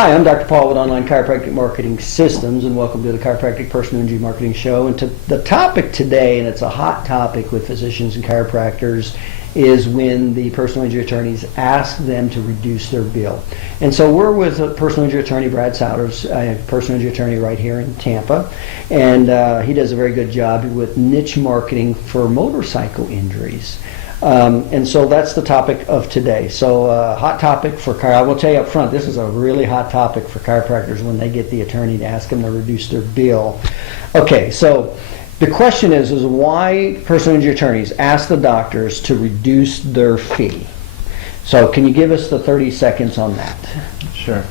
Hi, I'm Dr. Paul with Online Chiropractic Marketing Systems, and welcome to the Chiropractic Personal Injury Marketing Show. And to the topic today, and it's a hot topic with physicians and chiropractors, is when the personal injury attorneys ask them to reduce their bill. And so we're with a personal injury attorney, Brad Souders, a personal injury attorney right here in Tampa, and he does a very good job with niche marketing for motorcycle injuries. And so that's the topic of today. So hot topic for I will tell you up front, this is a really hot topic for chiropractors when they get the attorney to ask them to reduce their bill. Okay, so the question is why personal injury attorneys ask the doctors to reduce their fee. So can you give us the 30 seconds on that? Sure.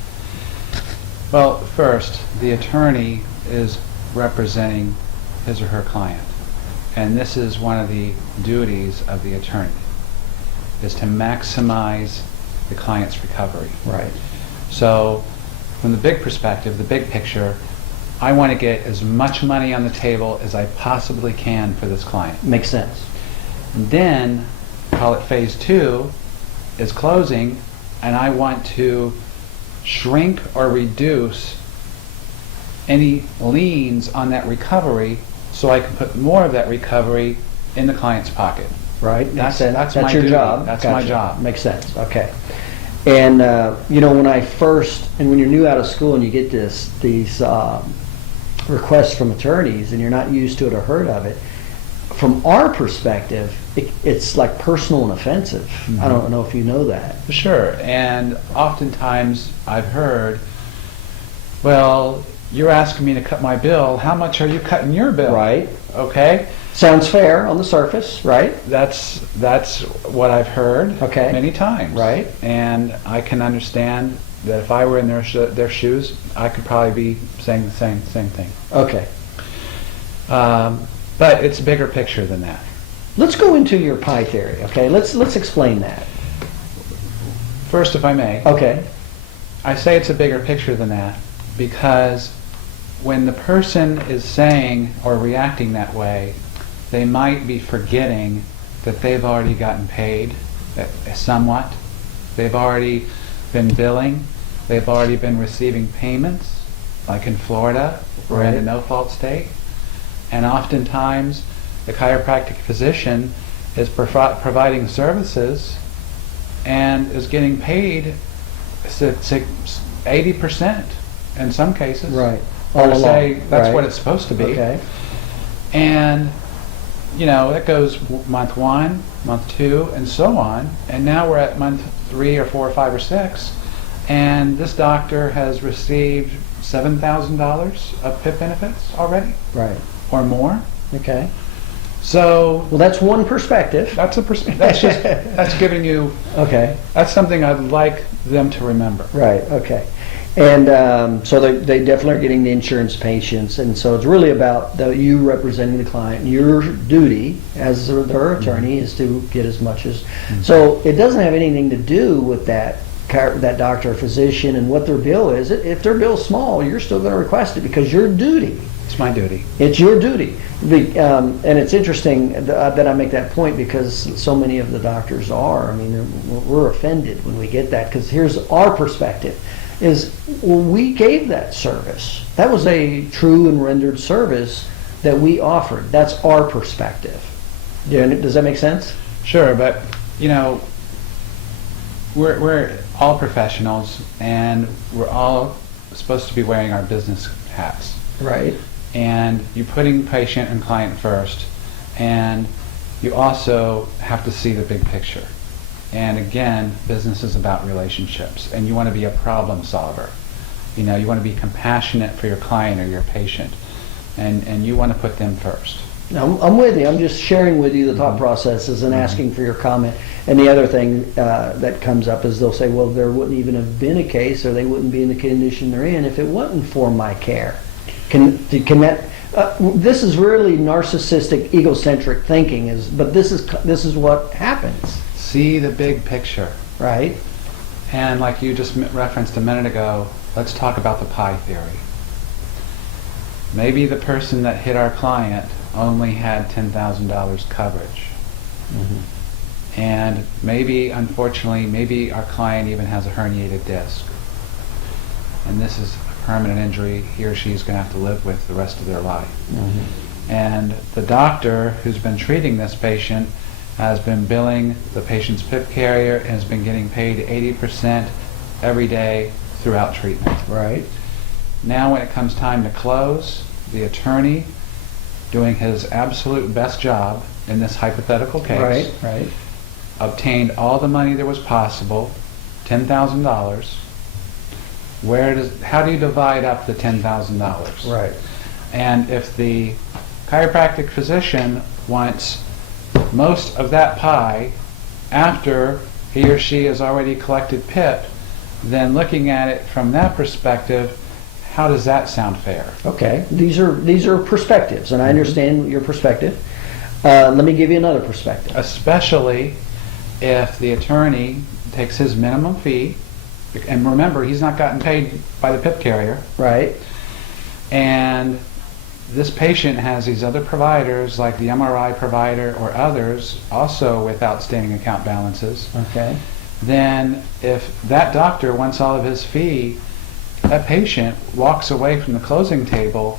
Well, first, the attorney is representing his or her client. And this is one of the duties of the attorney, is to maximize the client's recovery. Right. So from the big perspective, the big picture, I want to get as much money on the table as I possibly can for this client. Makes sense. And then, call it phase 2, is closing, and I want to shrink or reduce any liens on that recovery so I can put more of that recovery in the client's pocket. Right. That's my your duty. job. That's Gotcha. my job. Makes sense. Okay. And you know, when you're new out of school and you get these requests from attorneys and you're not used to it or heard of it, from our perspective, it's like personal and offensive. Mm-hmm. I don't know if you know that. Sure. And oftentimes I've heard, well, you're asking me to cut my bill. How much are you cutting your bill? Right. Okay. Sounds fair on the surface, right? That's what I've heard many times. Right. And I can understand that if I were in their shoes, I could probably be saying the same thing. Okay. But it's a bigger picture than that. Let's go into your pie theory. Okay. Let's explain that. First, if I may. Okay. I say it's a bigger picture than that because when the person is saying or reacting that way, they might be forgetting that they've already gotten paid somewhat. They've already been billing. They've already been receiving payments, like in Florida, we're in a no-fault state. And oftentimes, the chiropractic physician is providing services and is getting paid 80% in some cases. Right. Or say that's what it's supposed to be. Okay. And you know, it goes month 1, month 2, and so on. And now we're at month 3 or 4 or 5 or 6, and this doctor has received $7,000 of PIP benefits already. Right. Or more. Okay. So. Well, that's one perspective. That's a perspective. That's giving you. Okay. That's something I'd like them to remember. Right. Okay. And so they definitely are getting the insurance patients, and so it's really about you representing the client. Your duty as their attorney is to get as much as. Mm-hmm. So it doesn't have anything to do with that doctor or physician and what their bill is. If their bill's small, you're still going to request it because your duty. It's my duty. It's your duty. And it's interesting that I make that point because so many of the doctors are. I mean, we're offended when we get that because here's our perspective. We gave that service. That was a true and rendered service that we offered. That's our perspective. Does that make sense? Sure, but you know, we're all professionals, and we're all supposed to be wearing our business hats. Right. And you're putting patient and client first, and you also have to see the big picture. And again, business is about relationships, and you want to be a problem solver. You know, you want to be compassionate for your client or your patient, and you want to put them first. I'm with you. I'm just sharing with you the thought processes and asking for your comment. And the other thing that comes up is they'll say, well, there wouldn't even have been a case, or they wouldn't be in the condition they're in if it wasn't for my care. Can that? This is really narcissistic, egocentric thinking. But this is what happens. See the big picture. Right. And like you just referenced a minute ago, let's talk about the pie theory. Maybe the person that hit our client only had $10,000 coverage. Mm-hmm. And maybe, unfortunately, maybe our client even has a herniated disc. and this is a permanent injury he or she's going to have to live with the rest of their life. Mm-hmm. And the doctor who's been treating this patient has been billing the patient's PIP carrier and has been getting paid 80% every day throughout treatment. Right. Now when it comes time to close, the attorney, doing his absolute best job in this hypothetical case, Right. obtained all the money that was possible, $10,000. How do you divide up the $10,000? Right. And if the chiropractic physician wants most of that pie after he or she has already collected PIP, then looking at it from that perspective, how does that sound fair? Okay. These are perspectives, and I understand your perspective. Let me give you another perspective. Especially if the attorney takes his minimum fee, and remember, he's not gotten paid by the PIP carrier, Right. and this patient has these other providers like the MRI provider or others also with outstanding account balances. Okay. Then if that doctor wants all of his fee, that patient walks away from the closing table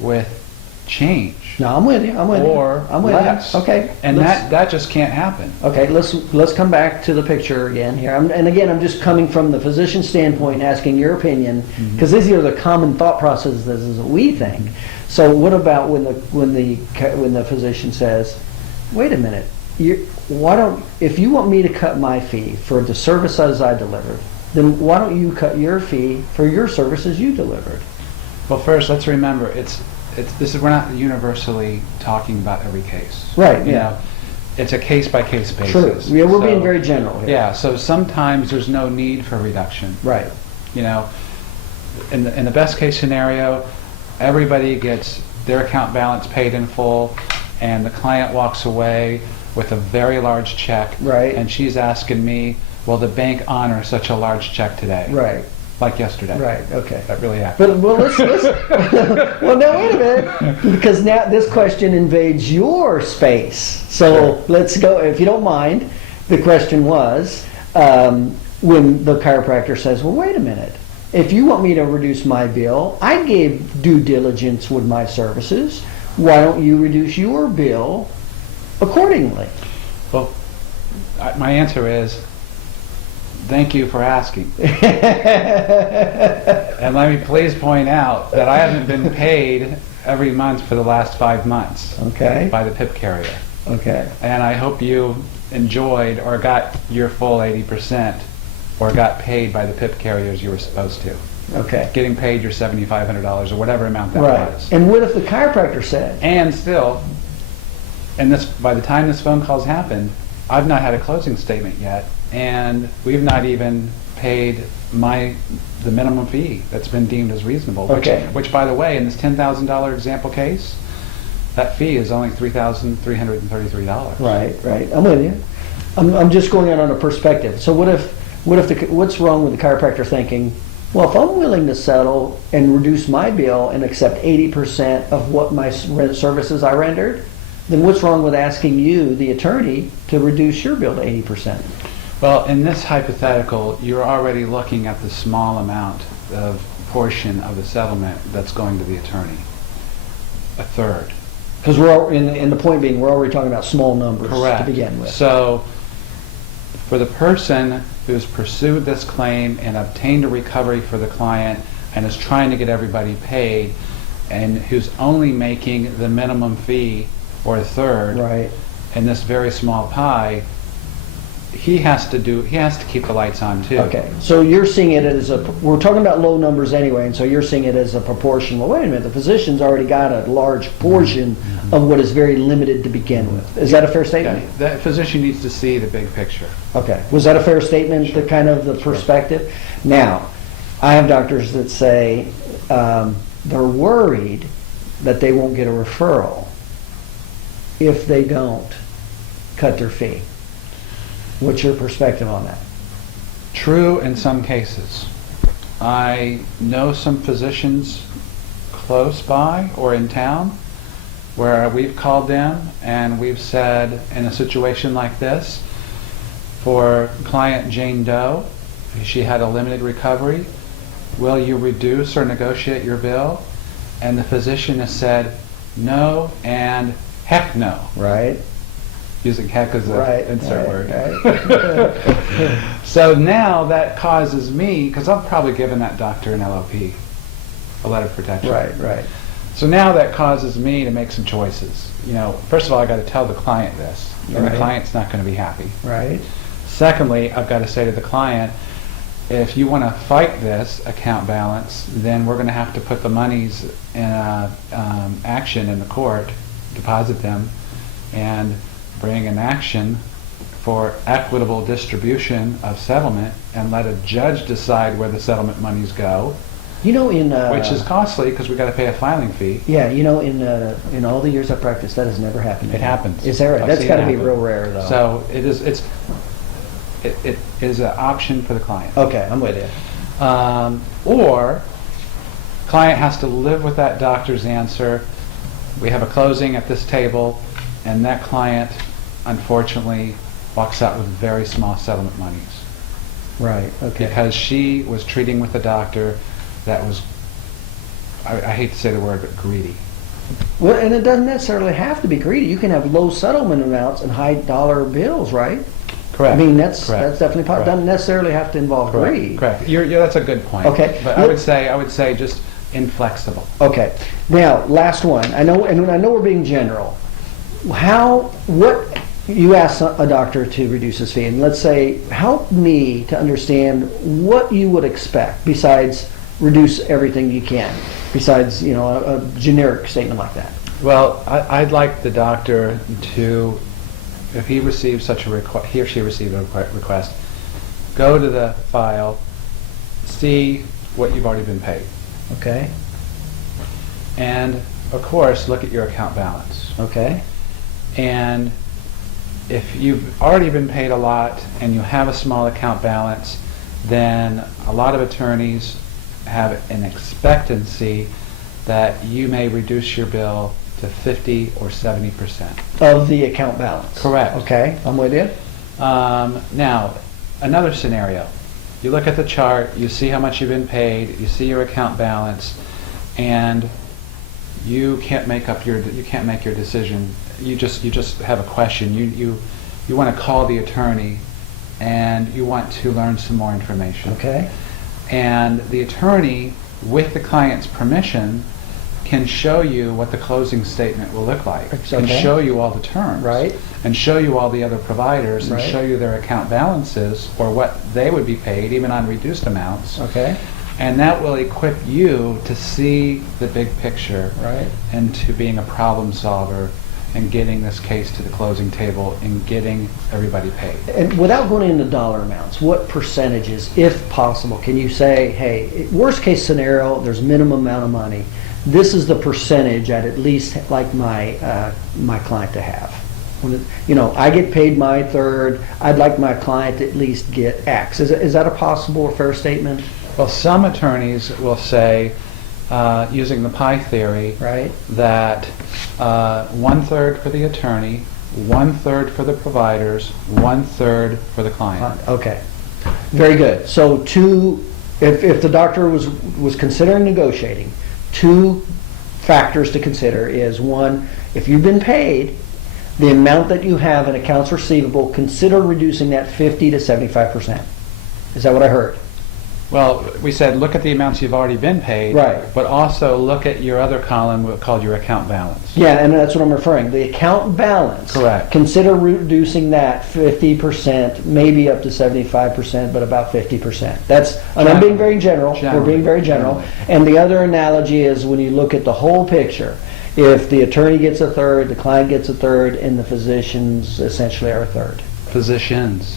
with change. No, I'm with you. I'm with Or you. I'm with less. you. Okay. And that just can't happen. Okay, let's come back to the picture again here. And again, I'm just coming from the physician standpoint and asking your opinion, because these are the common thought processes that we think. So what about when the physician says, "Wait a minute, if you want me to cut my fee for the services I delivered, then why don't you cut your fee for your services you delivered?" Well, first, let's remember, we're not universally talking about every case. Right, You yeah. know, it's a case-by-case basis. True. Yeah, we're being So, very general here. Yeah, so sometimes there's no need for reduction. Right. You know, in the best case scenario, everybody gets their account balance paid in full, and the client walks away with a very large check. Right. And she's asking me, will the bank honor such a large check today? Right. Like yesterday. Right. Okay. That really happened. But let's well, now wait a minute, because now this question invades your space. So let's go, if you don't mind. The question was, when the chiropractor says, "Well, wait a minute. If you want me to reduce my bill, I gave due diligence with my services. Why don't you reduce your bill accordingly?" Well, my answer is, thank you for asking. And let me please point out that I haven't been paid every month for the last 5 months Okay. by the PIP carrier. Okay. And I hope you enjoyed or got your full 80% or got paid by the PIP carriers you were supposed to. Okay. Getting paid your $7,500 or whatever amount that Right. was. And what if the chiropractor said, And still, by the time this phone call's happened, I've not had a closing statement yet, and we've not even paid the minimum fee that's been deemed as reasonable. Okay. Which, by the way, in this $10,000 example case, that fee is only $3,333. Right, right. I'm with you. I'm just going out on a perspective. So what's wrong with the chiropractor thinking, well, if I'm willing to settle and reduce my bill and accept 80% of what my services I rendered, then what's wrong with asking you, the attorney, to reduce your bill to 80%? Well, in this hypothetical, you're already looking at the small amount of portion of the settlement that's going to the attorney. A third. Because in the point being, we're already talking about small numbers Correct. to begin with. So, for the person who's pursued this claim and obtained a recovery for the client and is trying to get everybody paid, and who's only making the minimum fee or a third Right. in this very small pie, he has to keep the lights on too. Okay, so you're seeing it as we're talking about low numbers anyway, and so you're seeing it as a proportion. Well, wait a minute, the physician's already got a large portion of what is very limited to begin with. Is that a fair statement? Yeah, the physician needs to see the big picture. Okay, was that a fair statement, the kind of the perspective? Now, I have doctors that say they're worried that they won't get a referral if they don't cut their fee. What's your perspective on that? True in some cases. I know some physicians close by or in town where we've called them and we've said, in a situation like this, for client Jane Doe, she had a limited recovery, will you reduce or negotiate your bill? And the physician has said, no and heck no. Right. Using heck as an Right. insert word. Right. So now that causes me, because I'm probably giving that doctor an LOP, a letter of protection. Right. So now that causes me to make some choices. First of all, I got to tell the client this, and Right. the client's not going to be happy. Right. Secondly, I've got to say to the client, if you want to fight this account balance, then we're going to have to put the monies in action in the court, deposit them, and bring an action for equitable distribution of settlement, and let a judge decide where the settlement monies go, which is costly because we got to pay a filing fee. Yeah, in all the years I've practiced, that has never happened. It happens. Is that right? I've That's seen got to it be happen. real rare, though. So it is an option for the client. Okay, I'm with you. Or client has to live with that doctor's answer. We have a closing at this table, and that client, unfortunately, walks out with very small settlement monies Right. Okay. because she was treating with a doctor that was, I hate to say the word, but greedy. Well, and it doesn't necessarily have to be greedy. You can have low settlement amounts and high dollar bills, right? Correct. I mean, that's Correct. definitely Correct. doesn't necessarily have to involve Correct. greed. Correct. That's a good point. Okay. But I would say just inflexible. Okay. Now, last one. I know we're being general. What you ask a doctor to reduce his fee, and let's say, help me to understand what you would expect besides reduce everything you can, besides a generic statement like that. Well, I'd like the doctor to, if he receives such a request, he or she receives a request, go to the file, see what you've already been paid, Okay. and of course look at your account balance. Okay. And if you've already been paid a lot and you have a small account balance, then a lot of attorneys have an expectancy that you may reduce your bill to 50 or 70%. Of the account balance. Correct. Okay, I'm with you. Now, another scenario. You look at the chart, you see how much you've been paid, you see your account balance, and you can't make your decision. You just have a question. You want to call the attorney, and you want to learn some more information. Okay. And the attorney, with the client's permission, can show you what the closing statement will look like, Okay. and show you all the terms, Right. and show you all the other providers, and Right. show you their account balances or what they would be paid, even on reduced amounts. Okay. And that will equip you to see the big picture Right. and to being a problem solver and getting this case to the closing table and getting everybody paid. And without going into dollar amounts, what percentages, if possible, can you say, hey, worst case scenario, there's minimum amount of money. This is the percentage I'd at least like my client to have. I get paid my third. I'd like my client to at least get X. Is that a possible or fair statement? Well, some attorneys will say, using the pie theory, Right. that 1/3 for the attorney, 1/3 for the providers, 1/3 for the client. Okay. Very good. So if the doctor was considering negotiating, two factors to consider is, one, if you've been paid, the amount that you have in accounts receivable, consider reducing that 50 to 75%. Is that what I heard? Well, we said look at the amounts you've already been paid, Right. but also look at your other column called your account balance. Yeah, and that's what I'm referring. The account balance. Correct. Consider reducing that 50%, maybe up to 75%, but about 50%. And I'm being very general. We're being very general. And the other analogy is when you look at the whole picture, if the attorney gets a third, the client gets a third, and the physicians essentially are a third. Physicians,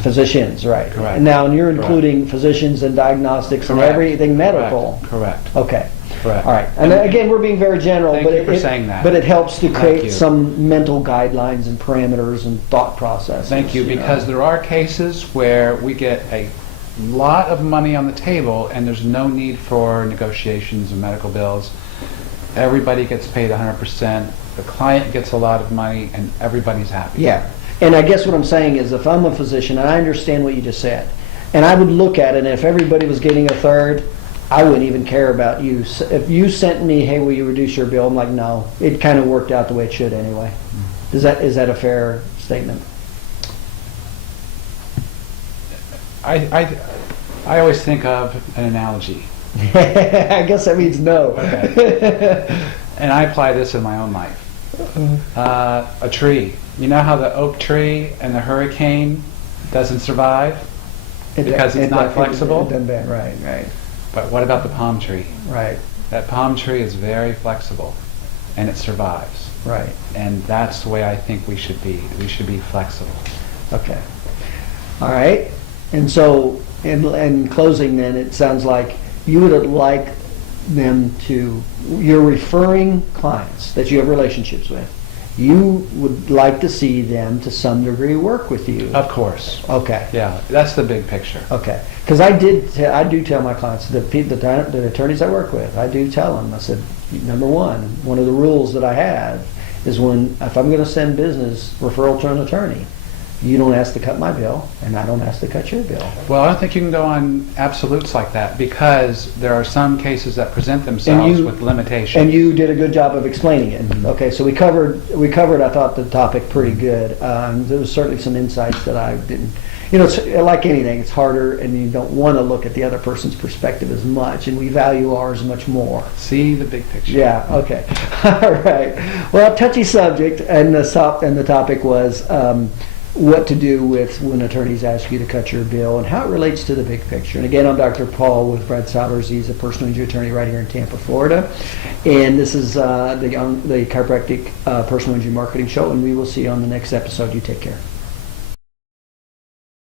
right. Correct. And now, and you're including physicians and diagnostics and Correct. everything medical. Correct. Okay. Correct. All right. And again, we're being very general, Thank but you for saying that. But it helps to Thank create you. some mental guidelines and parameters and thought processes. Thank you, know. because there are cases where we get a lot of money on the table and there's no need for negotiations and medical bills. Everybody gets paid 100%, the client gets a lot of money, and everybody's happy. Yeah. And I guess what I'm saying is, if I'm a physician, and I understand what you just said, and I would look at it, and if everybody was getting a third, I wouldn't even care about you. If you sent me, hey, will you reduce your bill? I'm like, no. It kind of worked out the way it should anyway. Is that a fair statement? I always think of an analogy. I guess that means no. Okay. And I apply this in my own life. A tree. You know how the oak tree and the hurricane doesn't survive because it's not flexible? It doesn't bend, right. But what about the palm tree? Right. That palm tree is very flexible and it survives. Right. And that's the way I think we should be. We should be flexible. Okay. All right. And so, in closing then, it sounds like you would like them to, you're referring clients that you have relationships with. You would like to see them to some degree work with you. Of course. Okay. Yeah, that's the big picture. Okay. Because I do tell my clients, the attorneys I work with, I do tell them, I said, number one of the rules that I have is if I'm going to send business referral to an attorney, you don't ask to cut my bill, and I don't ask to cut your bill. Well, I don't think you can go on absolutes like that because there are some cases that present themselves with limitations. And you did a good job of explaining it. Mm-hmm. Okay, so we covered, I thought, the topic pretty good. There was certainly some insights that I didn't. It's like anything, it's harder, and you don't want to look at the other person's perspective as much, and we value ours much more. See the big picture. Yeah, okay. All right. Well, touchy subject, and the topic was what to do with when attorneys ask you to cut your bill and how it relates to the big picture. And again, I'm Dr. Paul with Brad Souders. He's a personal injury attorney right here in Tampa, Florida. And this is the Chiropractic Personal Injury Marketing Show, and we will see you on the next episode. You take care.